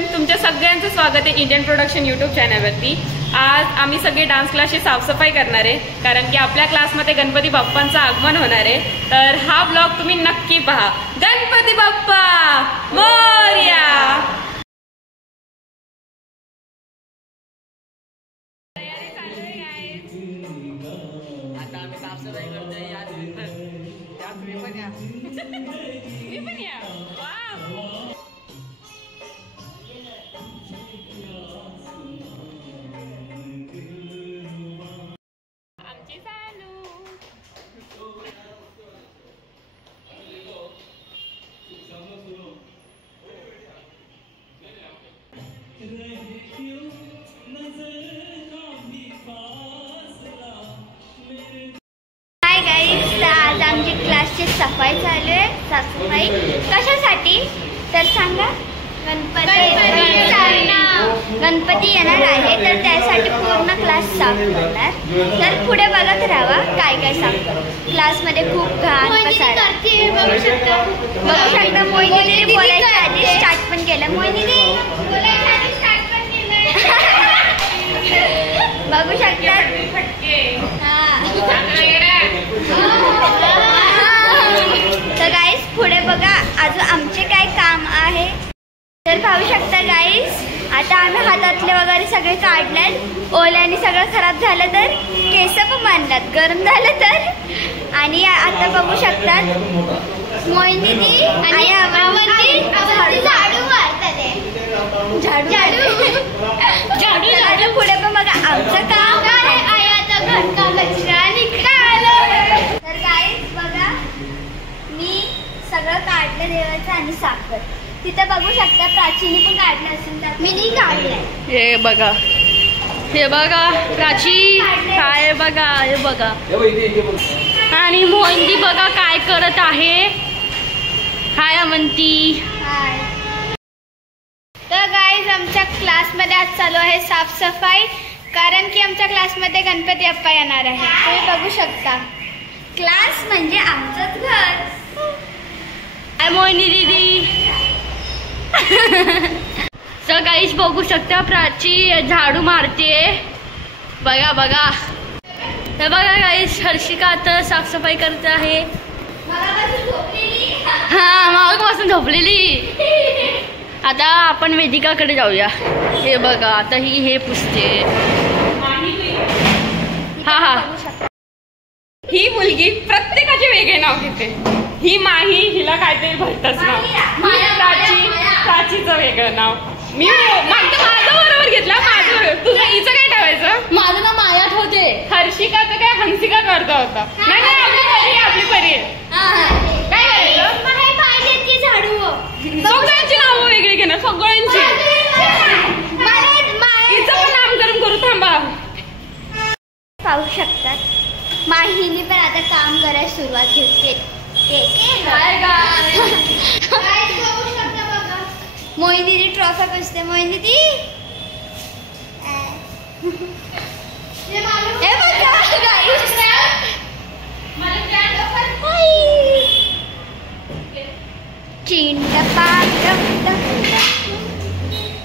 Everyone, तुमच्या सगळ्यांचं स्वागत आहे इंडियन प्रोडक्शन यूट्यूब चॅनलवरती। आज आम्ही सगळे डान्स क्लासची साफसफाई करणार आहे, कारण की आपल्या क्लासमध्ये गणपती बाप्पांचं आगमन होणार आहे। तर हा ब्लॉग तुम्ही नक्की पहा। गणपती बाप्पा मोरया। आता आम्ही साफसफाई करतोय यार, त्यात मी पण या। हाय गाईज, आज आमची क्लासची सफाई चालू आहे। साफसफाई कशासाठी तर सांगा? गणपती येणार आहे, तर त्यासाठी पूर्ण क्लास साफ करणार। तर पुढे बघत राहा काय काय साफ करू। क्लासमध्ये खूप घाण पसारा बघू शकता। मोहिनी बोलायच्या आधी स्टार्ट पण केलं। मोहिनी बोलायच्या आधी स्टार्ट पण केलं बघू शकता। तर गाईज पुढे बघा अजून आमचे काय काम आहे। तर पाहू शकता गाईज, आता आम्ही हातातले वगैरे सगळे काढलेत। ओल्याने सगळं खराब झालं तर केस पण बांधल्यात, गरम झालं तर। आणि आता बघू शकतात मोहिनी आणि झाडू पुढे पण बघा आमचं काम आहे। तर गाईज बघा, मी सगळं काढलं देवाचं आणि साखर तिथे बघू शकता। प्राचीने पण काढलं असेल, मी नाही काढलंय। हे बघा प्राची काय बघा, हे बघा। आणि मोहिनी बघा काय करत आहे। हाय म्हणती। तर गाईज आमच्या क्लासमध्ये आज चालू आहे साफसफाई, कारण की आमच्या क्लासमध्ये गणपती बाप्पा येणार आहे। तुम्ही बघू शकता, क्लास म्हणजे आमचंच घर। हाय मोहिनी दीदी। तर गाईज बघू शकता प्राची झाडू मारते, बघा बघा। तर बघा गाईज, हर्षिका आता साफसफाई करते आहे। हा, मागपासून झोपलेली। आता आपण वेदिकाकडे जाऊया। हे बघा, आता हे पुसते। हा, ही मुलगी प्रत्येकाचे वेगळे नाव घेते। ही माही, हिला काहीतरी भरतच नाव। प्राचीचं वेगळं नाव। मी माझं बरोबर घेतला, माझं बरोबर। तुझं हिचं काय ठेवायचं? माझं नाव मायात होते। हर्षिकाचं काय हंसिका करता होता। नाही आपली परी आहे। काय करायचं? सगळ्यांची नावं वेगळी घेणार, सगळ्यांची। हिचं पण नामकरण करू, थांबा। पाहू शकतात माहीने पण आता काम करायला सुरुवात केली। मोहिनी ट्रॉफी पुसते। मोहिनी ती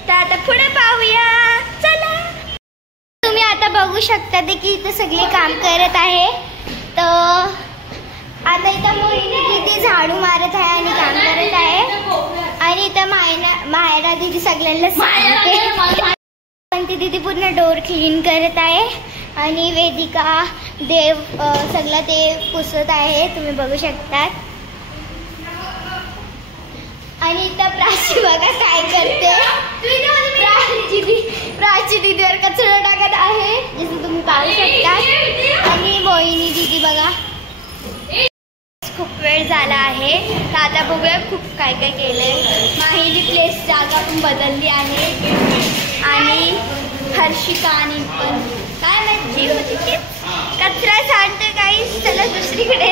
तर आता पुढे पाहूया, चला। तुम्ही आता बघू शकता की इथं सगळे काम करत आहे। तर आता इथं मोहिनी दीदी झाडू मारत आहे आणि काम करत आहे। आणि इथं मायरा दीदी सगळ्यांना सांगते। ती दीदी पूर्ण डोर क्लीन करत आहे। आणि वेदिका देव सगळं ते पुसत आहे, तुम्ही बघू शकतात। आणि इथं प्राची बघा काय करते। प्राची दीदीवर कचरा टाकत आहे, जसं तुम्ही पाहू शकता। आणि मोहिनी दीदी बघा, खूप वेळ झाला आहे, तर आता बघूया खूप काय काय केलंय। माहिली प्लेस जागा पण बदलली आहे। आणि हर्षिका आणि पण काय माहिती होती ते कचरा सांडते गाईस। चला दुसरीकडे।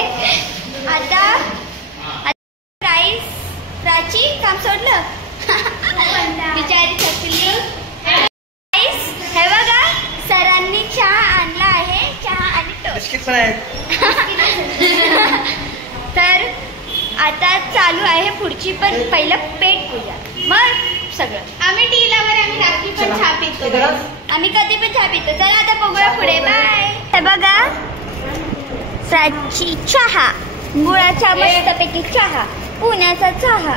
आता गाईस प्राची काम सोडलं, बिचारी थकली। गाईस हे बघा, सरांनी चहा आणला आहे, चहा आणि टोस्ट। तर आता चालू आहे पुढची, पण पहिलं पेट पूजा, मग सगळं। आम्ही पितो आम्ही कधी पण चहा पितो. चला आता बघूया पुढे. बाय. हे बघा प्राची चहा, गुळाचा मस्तपैकी चहा, पुण्याचा चहा.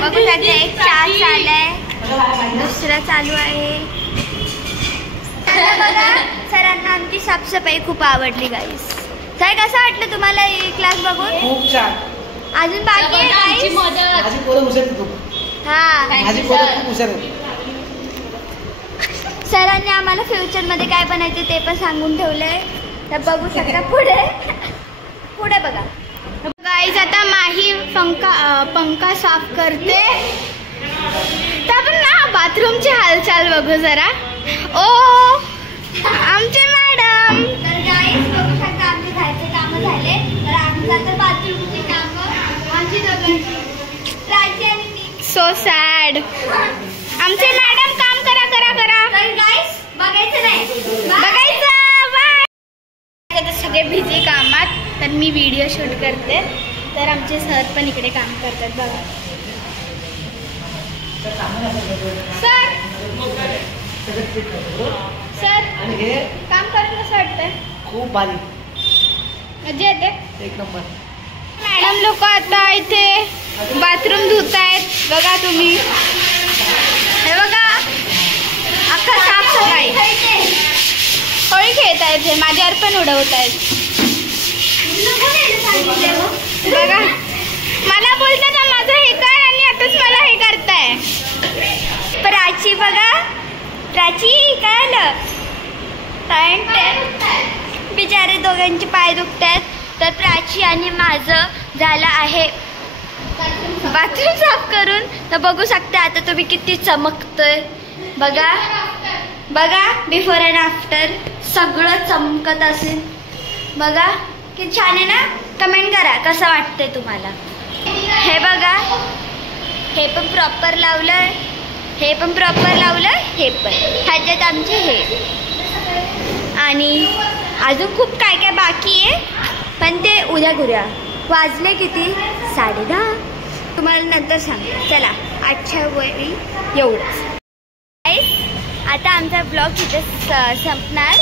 बघू शकता एक चहा चाललाय, दुसरा चालू आहे. बघा सरांना आमची साफसफाई खूप आवडली गाईस. काय कसं वाटलं तुम्हाला ही क्लास बघून? खूप छान. अजून बाकी आहे गाईस. माझी पोरं हुशार आहेत खूप. हा माझी पोरं खूप हुशार आहेत. सरांनी आम्हाला फ्युचर मध्ये काय बनायचं ते पण सांगून ठेवलंय. तर बघू शकता पुढे. पुढे बघा गाईज. आता माही पंखा साफ करते. तर आपण ना बाथरूमची हालचाल बघू जरा. ओ आमचे मॅडम. तर गाईज बघू शकता आमचे घरचे कामं झाले. तर आमचं आता बाथरूमची कामं आमची दोघांची, प्राची आणि मी. So sad. आमचे मॅडम काम करा. तर गाईज बघायचं नाही, बघायचं. बाय. सगळे बिझी कामात, तर मी व्हिडिओ शूट करते. तर आमचे सर पण इकडे काम करतात बघा. सर काम करून कसं वाटतंय? खूप भारी. मजा येते. एक नंबर. मॅडम लोक आता इथे बाथरूम धुत आहेत बघा तुम्ही. हे बघा अख्खा साफसफाई. होळी खेळत आहेत हे, माझ्यावर पण उडवत आहेत बघा. मला बोलतात माझं हे कर आणि आताच मला हे करताय. प्राची बघा. प्राची काय आलं? बिचारे दोघांचे पाय दुखतात. तर प्राची आणि माझं झालं आहे बाथरूम साफ करून. तर बघू शकता आता तुम्ही किती चमकतोय बघा. बघा बिफोर अँड आफ्टर सगळं चमकत असेल बघा. किती छान आहे ना? कमेंट करा कसं वाटतंय तुम्हाला. हे बघा हे पण प्रॉपर लावलंय, हे पण प्रॉपर लावलं, हे पण ह्याच्यात आमचे हे. आणि अजून खूप काय काय बाकी आहे पण ते उद्या करूया. वाजले किती? 10:30. तुम्हाला नंतर सांगते. चला आजच्या वेळी एवढंच. आता आमचा ब्लॉग इथे संपणार.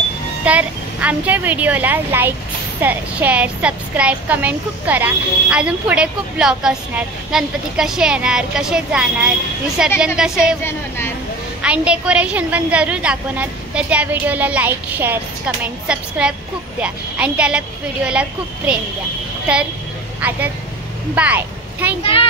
तर आमच्या व्हिडिओला लाईक, शेअर, सबस्क्राईब, कमेंट खूप करा. अजून पुढे खूप ब्लॉग असणार. गणपती कसे येणार, कसे जाणार, विसर्जन कसे होणार आणि डेकोरेशन पण जरूर दाखवणार. तर त्या व्हिडिओला लाईक, शेअर, कमेंट, सबस्क्राईब खूप द्या आणि त्याला व्हिडिओला खूप प्रेम द्या. तर आता बाय. थँक्यू.